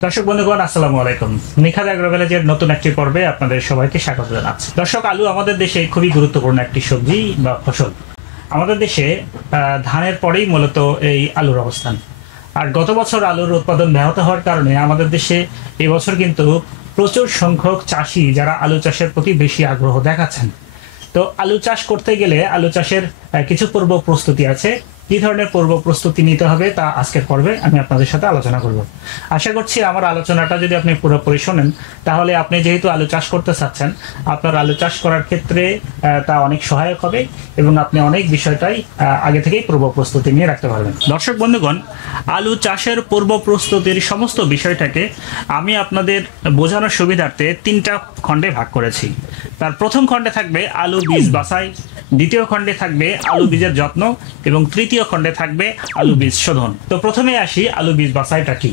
দর্শক বন্ধুগণ, আসসালামু আলাইকুম। নিখাদ এগ্রো ভিলেজের নতুন একটি পর্বে আপনাদের সবাইকে স্বাগত জানাচ্ছি। দর্শক, আলু আমাদের দেশে খুবই গুরুত্বপূর্ণ একটি সবজি বা ফসল। আমাদের দেশে ধানের পরেই মূলত এই আলুর অবস্থান। আর গত বছর আলুর উৎপাদন ব্যাহত হওয়ার কারণে আমাদের দেশে এবছর কিন্তু প্রচুর সংখ্যক চাষি যারা আলু চাষের প্রতি বেশি আগ্রহ দেখাচ্ছেন। তো আলু চাষ করতে গেলে আলু চাষের কিছু পূর্ব প্রস্তুতি আছে। কি ধরনের পূর্ব প্রস্তুতি নিতে হবে তা আজকের পর্বে আমি আপনাদের সাথে আলোচনা করব। আশা করছি আমার আলোচনাটা যদি আপনি পুরোপুরি শোনেন, তাহলে আপনি যেহেতু আলু চাষ করতে চাচ্ছেন, আপনার আলু চাষ করার ক্ষেত্রে তা অনেক সহায়ক হবে এবং আপনি অনেক বিষয়টাই আগে থেকেই পূর্ব প্রস্তুতি নিয়ে রাখতে পারবেন। দর্শক বন্ধুগণ, আলু চাষের পূর্ব প্রস্তুতির সমস্ত বিষয়টাকে আমি আপনাদের বোঝানোর সুবিধার্থে তিনটা খণ্ডে ভাগ করেছি। তার প্রথম খণ্ডে থাকবে আলু বীজ বাছাই, দ্বিতীয় খণ্ডে থাকবে আলু বীজের যত্ন এবং তৃতীয় খণ্ডে থাকবে আলু বীজ শোধন। তো প্রথমে আসি আলু বীজ বাছাইটা কি।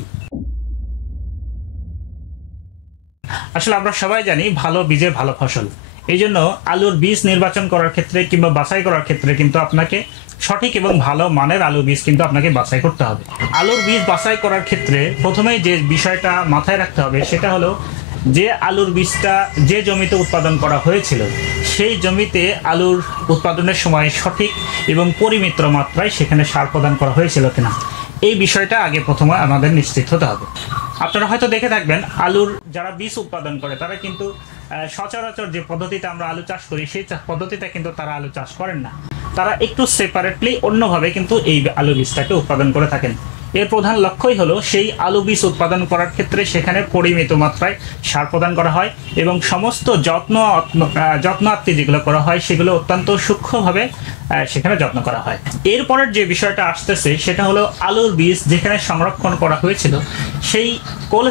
আসলে আমরা সবাই জানি ভালো বীজে ভালো ফসল। এই জন্য আলুর বীজ নির্বাচন করার ক্ষেত্রে কিংবা বাছাই করার ক্ষেত্রে কিন্তু আপনাকে সঠিক এবং ভালো মানের আলু বীজ কিন্তু আপনাকে বাছাই করতে হবে। আলুর বীজ বাছাই করার ক্ষেত্রে প্রথমেই যে বিষয়টা মাথায় রাখতে হবে সেটা হলো যে আলুর বীজটা যে জমিতে উৎপাদন করা হয়েছিল সেই জমিতে আলুর উৎপাদনের সময় সঠিক এবং পরিমিত মাত্রায় সেখানে সার প্রদান করা হয়েছিল কিনা, এই বিষয়টা আগে প্রথমে আমাদের নিশ্চিত হতে হবে। আপনারা হয়তো দেখে থাকবেন আলুর যারা বীজ উৎপাদন করে তারা কিন্তু সচরাচর যে পদ্ধতিতে আমরা আলু চাষ করি সেই পদ্ধতিতে কিন্তু তারা আলু চাষ করেন না। তারা একটু সেপারেটলি অন্যভাবে কিন্তু এই আলু বীজটাকে উৎপাদন করে থাকেন। এর প্রধান লক্ষ্যই হলো সেই আলু বীজ উৎপাদন করার ক্ষেত্রে সেখানে পরিমিত মাত্রায় সার প্রদান করা হয় এবং সমস্ত যত্নার্থী যেগুলো করা হয় সেগুলো অত্যন্ত সূক্ষ্মভাবে সেখানে যত্ন করা হয়। এরপরের যে বিষয়টা আসতেছে সেটা হলো আলুর বীজ যেখানে সংরক্ষণ করা হয়েছিল সেই কোল্ড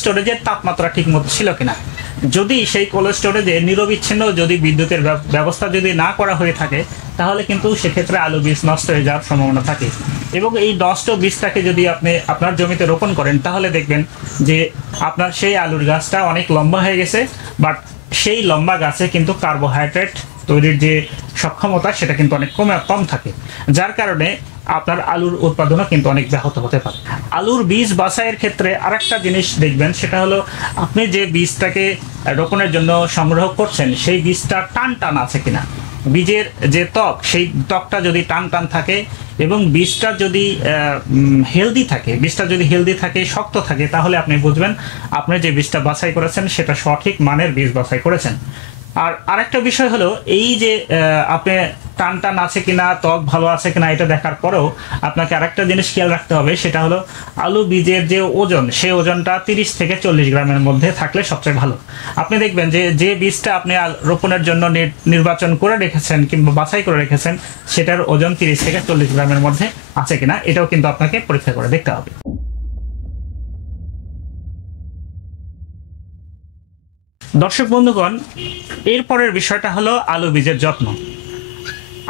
স্টোরেজের তাপমাত্রা ঠিক মতো ছিল কিনা। যদি সেই কোল্ড স্টোরেজে নিরবিচ্ছিন্ন যদি বিদ্যুতের ব্যবস্থা যদি না করা হয়ে থাকে, তাহলে কিন্তু সেক্ষেত্রে আলু বীজ নষ্ট হয়ে যাওয়ার সম্ভাবনা থাকে। এবং এই নষ্ট বীজটাকে যদি আপনি আপনার জমিতে রোপণ করেন, তাহলে দেখবেন যে আপনার সেই আলুর গাছটা অনেক লম্বা হয়ে গেছে, বাট সেই লম্বা গাছে কিন্তু কার্বোহাইড্রেট তৈরির যে সক্ষমতা সেটা কিন্তু অনেক কম থাকে, যার কারণে আপনার আলুর উৎপাদনও কিন্তু অনেক ব্যাহত হতে পারে। আলুর বীজ বাছাইয়ের ক্ষেত্রে আরেকটা জিনিস দেখবেন, সেটা হলো আপনি যে বীজটাকে রোপণের জন্য সংগ্রহ করছেন সেই বীজটা টান আছে কিনা। বীজের যে ত্বক সেই ত্বকটা যদি টান থাকে এবং বীজটা যদি হেলদি থাকে শক্ত থাকে, তাহলে আপনি বুঝবেন আপনি যে বীজটা বাছাই করেছেন সেটা সঠিক মানের বীজ বাছাই করেছেন। আর আরেকটা বিষয় হলো এই যে আপনি টান আছে কিনা, ত্বক ভালো আছে কিনা এটা দেখার পরেও আপনাকে আরেকটা জিনিস খেয়াল রাখতে হবে, সেটা হলো আলু বীজের যে ওজন সেই ওজনটা 30 থেকে 40 গ্রামের মধ্যে থাকলে সবচেয়ে ভালো। আপনি দেখবেন যে বীজটা আপনি রোপণের জন্য নির্বাচন করে রেখেছেন কিংবা বাছাই করে রেখেছেন সেটার ওজন 30 থেকে 40 গ্রামের মধ্যে আছে কিনা, এটাও কিন্তু আপনাকে পরীক্ষা করে দেখতে হবে। দর্শক বন্ধুগণ, এরপরের বিষয়টা হলো আলু বীজের যত্ন।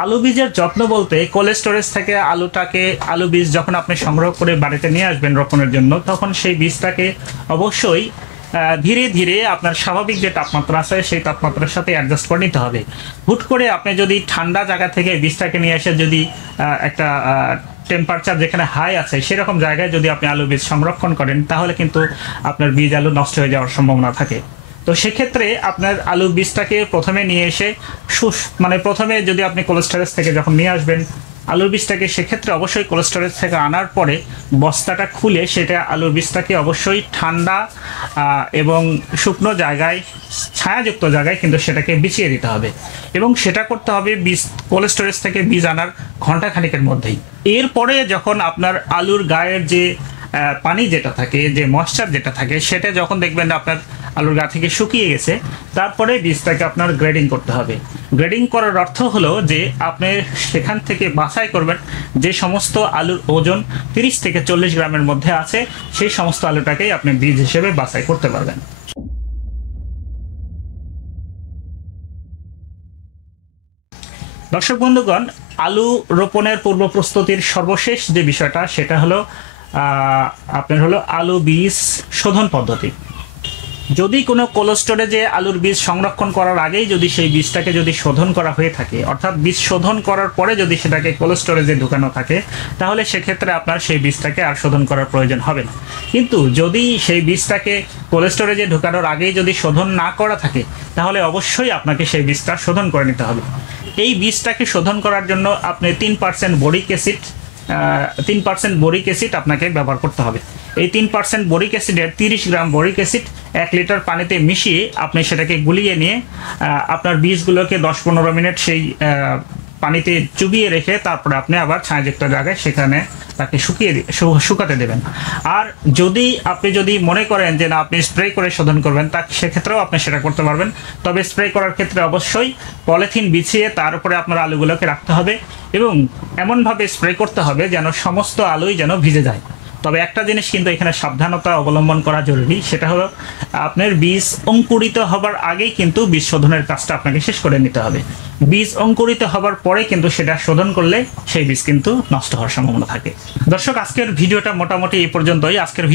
আলু বীজের যত্ন বলতে কোল্ড স্টোরেজ থেকে আলু বীজ যখন আপনি সংগ্রহ করে বাড়িতে নিয়ে আসবেন রোপণের জন্য, তখন সেই বীজটাকে অবশ্যই ধীরে ধীরে আপনার স্বাভাবিক যে তাপমাত্রা আছে সেই তাপমাত্রার সাথে অ্যাডজাস্ট করে নিতে হবে। হুট করে আপনি যদি ঠান্ডা জায়গা থেকে বীজটাকে নিয়ে এসে যদি একটা টেম্পারেচার যেখানে হাই আছে সেরকম জায়গায় যদি আপনি আলু বীজ সংরক্ষণ করেন, তাহলে কিন্তু আপনার বীজ আলু নষ্ট হয়ে যাওয়ার সম্ভাবনা থাকে। তো সেক্ষেত্রে আপনার আলু বীজটাকে প্রথমে নিয়ে এসে প্রথমে যদি আপনি কোল্ড স্টোরেজ থেকে যখন নিয়ে আসবেন আলুর বীজটাকে, সেক্ষেত্রে অবশ্যই কোল্ড স্টোরেজ থেকে আনার পরে বস্তাটা খুলে সেটা আলুর বীজটাকে অবশ্যই ঠান্ডা এবং শুকনো জায়গায়, ছায়াযুক্ত জায়গায় কিন্তু সেটাকে বিছিয়ে দিতে হবে এবং সেটা করতে হবে বীজ কোল্ড স্টোরেজ থেকে বীজ আনার ঘন্টা খানিকের মধ্যেই। এরপরে যখন আপনার আলুর গায়ের যে পানি যেটা থাকে, যে ময়েশ্চার যেটা থাকে, সেটা যখন দেখবেন আপনার আলুর গা থেকে শুকিয়ে গেছে, তারপরে বীজটাকে আপনার গ্রেডিং করতে হবে। গ্রেডিং করার অর্থ হলো যে আপনি সেখান থেকে বাছাই করবেন যে সমস্ত আলুর ওজন 30 থেকে 40 গ্রামের মধ্যে আছে, সেই সমস্ত আলুটাকেই আপনি বীজ হিসেবে বাছাই করতে পারবেন। দর্শক বন্ধুগণ, আলু রোপণের পূর্ব প্রস্তুতির সর্বশেষ যে বিষয়টা সেটা হলো আপনার হলো আলু বীজ শোধন পদ্ধতি। যদি কোনো কোল্ড স্টোরেজে আলুর বীজ সংরক্ষণ করার আগেই যদি সেই বীজটাকে যদি শোধন করা হয়ে থাকে, অর্থাৎ বীজ শোধন করার পরে যদি সেটাকে কোল্ড স্টোরেজে ঢুকানো থাকে, তাহলে সেক্ষেত্রে আপনার সেই বীজটাকে আর শোধন করার প্রয়োজন হবে না। কিন্তু যদি সেই বীজটাকে কোল্ড স্টোরেজে ঢুকানোর আগেই যদি শোধন না করা থাকে, তাহলে অবশ্যই আপনাকে সেই বীজটা শোধন করে নিতে হবে। এই বীজটাকে শোধন করার জন্য আপনি 3% বোরিক অ্যাসিড 3% বোরিক অ্যাসিড আপনাকে ব্যবহার করতে হবে। এই 3% বোরিক অ্যাসিডের 30 গ্রাম বোরিক অ্যাসিড 1 লিটার পানিতে মিশিয়ে আপনি সেটাকে গুলিয়ে নিয়ে আপনার বীজগুলোকে 10-15 মিনিট সেই পানিতে চুবিয়ে রেখে তারপরে আপনি আবার ছায়াযুক্ত জায়গায় সেখানে তাকে শুকাতে দেবেন। আর আপনি যদি মনে করেন যে না আপনি স্প্রে করে শোধন করবেন, তা সেক্ষেত্রেও আপনি সেটা করতে পারবেন। তবে স্প্রে করার ক্ষেত্রে অবশ্যই পলিথিন বিছিয়ে তার উপরে আপনার আলুগুলোকে রাখতে হবে এবং এমনভাবে স্প্রে করতে হবে যেন সমস্ত আলুই যেন ভিজে যায়। তবে একটা জিনিস কিন্তু এখানে সাবধানতা অবলম্বন করা জরুরি, সেটা হলো আপনার বীজ অঙ্কুরিত হবার আগেই কিন্তু বীজ শোধনের কাজটা আপনাকে শেষ করে নিতে হবে। বীজ অঙ্কুরিত হবার পরে কিন্তু সেটা শোধন করলে সেই বীজ কিন্তু নষ্ট হওয়ার সম্ভাবনা থাকে। দর্শক, আজকের ভিডিওটা মোটামুটি এই পর্যন্তই। আজকের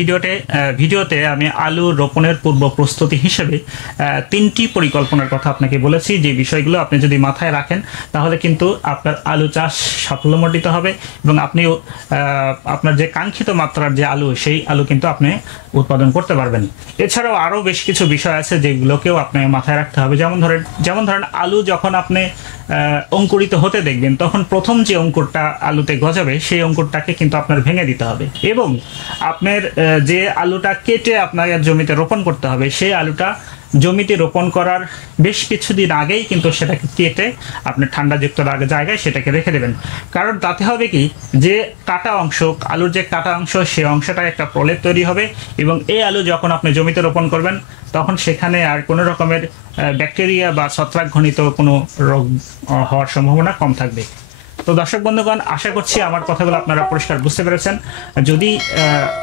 ভিডিওতে আমি আলু রোপণের পূর্ব প্রস্তুতি হিসেবে 3টি পরিকল্পনার কথা আপনাকে বলেছি। যে বিষয়গুলো আপনি যদি মাথায় রাখেন তাহলে কিন্তু আপনার আলু চাষ সাফল্যমণ্ডিত হবে এবং আপনিও আপনার যে কাঙ্ক্ষিত মাত্রার যে আলু, সেই আলু কিন্তু আপনি উৎপাদন করতে পারবেন। এছাড়াও আরও বেশ কিছু বিষয় আছে যেগুলোকেও আপনি মাথায় রাখতে হবে। যেমন ধরেন আলু যখন আপনি অঙ্কুরিত হতে দেখবেন, তখন প্রথম যে অঙ্কুরটা আলুতে গজাবে সেই অঙ্কুরটাকে কিন্তু আপনার ভেঙে দিতে হবে এবং আপনার যে আলুটা কেটে আপনার জমিতে রোপণ করতে হবে, সেই আলুটা জমিতে রোপণ করার বেশ কিছুদিন আগেই কিন্তু সেটাকে কেটে আপনি ঠান্ডাযুক্ত জায়গায় সেটাকে রেখে দেবেন। কারণ তাতে হবে কি, যে কাটা অংশ, আলুর যে কাটা অংশ, সেই অংশটা একটা প্রলেপ তৈরি হবে এবং এই আলু যখন আপনি জমিতে রোপণ করবেন তখন সেখানে আর কোনো রকমের ব্যাকটেরিয়া বা ছত্রাকঘনিত কোনো রোগ হওয়ার সম্ভাবনা কম থাকবে। তো দর্শক বন্ধুগণ, আশা করছি আমার কথাগুলো আপনারা পরিষ্কার বুঝতে পেরেছেন। যদি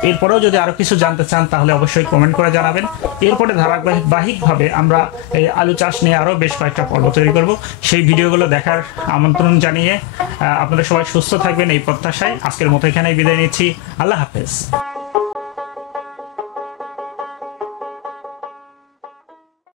এরপরেও যদি আরও কিছু জানতে চান তাহলে অবশ্যই কমেন্ট করে জানাবেন। এরপরে ধারাবাহিকভাবে আমরা এই আলু চাষ নিয়ে আরও বেশ কয়েকটা পর্ব তৈরি করব। সেই ভিডিওগুলো দেখার আমন্ত্রণ জানিয়ে আপনারা সবাই সুস্থ থাকবেন এই প্রত্যাশায় আজকের মতো এখানেই বিদায় নিচ্ছি। আল্লাহ হাফেজ।